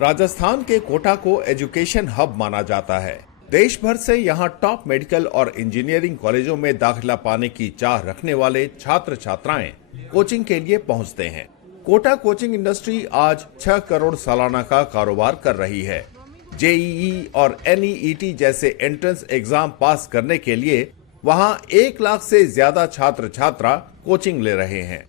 राजस्थान के कोटा को education hub माना जाता है। देश भर से यहाँ टॉप मेडिकल और इंजीनियरिंग कॉलेजों में दाखिला पाने की चाह रखने वाले छात्र छात्राएं कोचिंग के लिए पहुंचते हैं। कोटा कोचिंग इंडस्ट्री आज 6 करोड़ सालाना का कारोबार कर रही है। जेईई और एनईईटी जैसे एंट्रेंस एग्जाम पास करने के लिए वहां 1 लाख से ज्यादा छात्र छात्रा कोचिंग ले रहे हैं।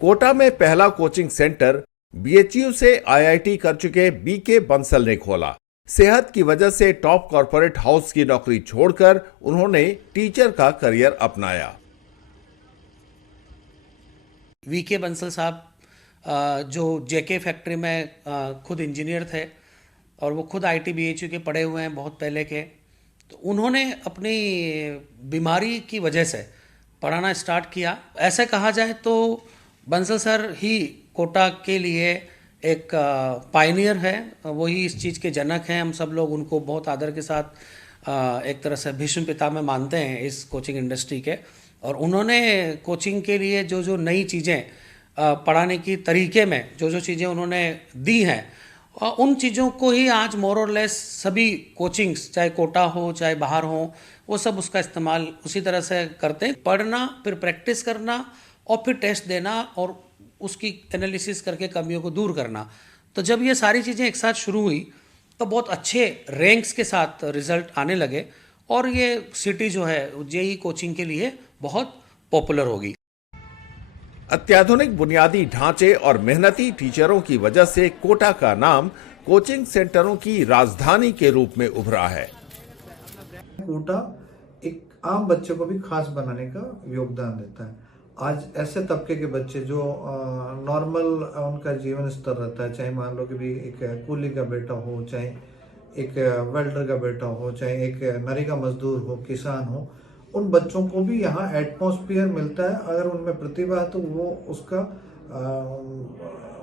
कोटा में पहला कोचिंग सेंटर बीएचयू से आईआईटी कर चुके बीके बंसल ने खोला। सेहत की वजह से टॉप कॉर्पोरेट हाउस की नौकरी छोड़कर उन्होंने टीचर का करियर अपनाया। वीके बंसल साहब जो जेके फैक्ट्री में खुद इंजीनियर थे और वो खुद आईटी बीएचयू के पढ़े हुए हैं बहुत पहले के, तो उन्होंने अपनी बीमारी की वजह से पढ़ाना स्टार्ट किया। ऐसे कहा जाए तो बंसल सर ही कोटा के लिए एक पायनियर है, वही इस चीज़ के जनक हैं। हम सब लोग उनको बहुत आदर के साथ एक तरह से भीष्म पितामह मानते हैं इस कोचिंग इंडस्ट्री के। और उन्होंने कोचिंग के लिए जो जो नई चीज़ें पढ़ाने की तरीके में जो जो चीज़ें उन्होंने दी हैं, उन चीज़ों को ही आज मोर और लेस सभी कोचिंग्स, चाहे कोटा हो चाहे बाहर हो, वो सब उसका इस्तेमाल उसी तरह से करते हैं। पढ़ना, फिर प्रैक्टिस करना और फिर टेस्ट देना और उसकी एनालिसिस करके कमियों को दूर करना। तो जब ये सारी चीज़ें एक साथ शुरू हुई तो बहुत अच्छे रैंक्स के साथ रिजल्ट आने लगे और ये सिटी जो है जेईई कोचिंग के लिए बहुत पॉपुलर होगी। अत्याधुनिक बुनियादी ढांचे और मेहनती टीचरों की वजह से कोटा का नाम कोचिंग सेंटरों की राजधानी के रूप में उभरा है। कोटा एक आम बच्चे को भी खास बनाने का योगदान देता है। आज ऐसे तबके के बच्चे जो नॉर्मल उनका जीवन स्तर रहता है, चाहे मान लो कि भी एक कूली का बेटा हो, चाहे एक वेल्डर का बेटा हो, चाहे एक नरेगा मजदूर हो, किसान हो, उन बच्चों को भी यहाँ एटमॉस्फेयर मिलता है। अगर उनमें प्रतिभा है तो वो उसका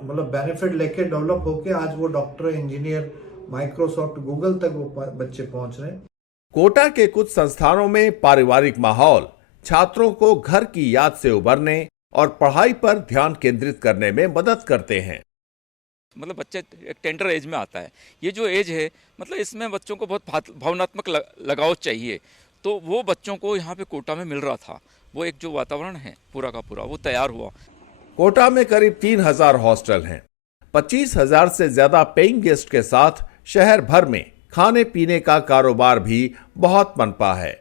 मतलब बेनिफिट लेके डेवलप होके आज वो डॉक्टर, इंजीनियर, माइक्रोसॉफ्ट, गूगल तक वो बच्चे पहुंच रहे हैं। कोटा के कुछ संस्थानों में पारिवारिक माहौल छात्रों को घर की याद से उबरने और पढ़ाई पर ध्यान केंद्रित करने में मदद करते हैं। मतलब बच्चे एक टेंडर एज में आता है। ये जो एज है, मतलब इसमें बच्चों को बहुत भावनात्मक लगाव चाहिए, तो वो बच्चों को यहाँ पे कोटा में मिल रहा था। वो एक जो वातावरण है पूरा का पूरा वो तैयार हुआ। कोटा में करीब 3000 हॉस्टल हैं। 25,000 से ज्यादा पेइंग गेस्ट के साथ शहर भर में खाने पीने का कारोबार भी बहुत पनपा है।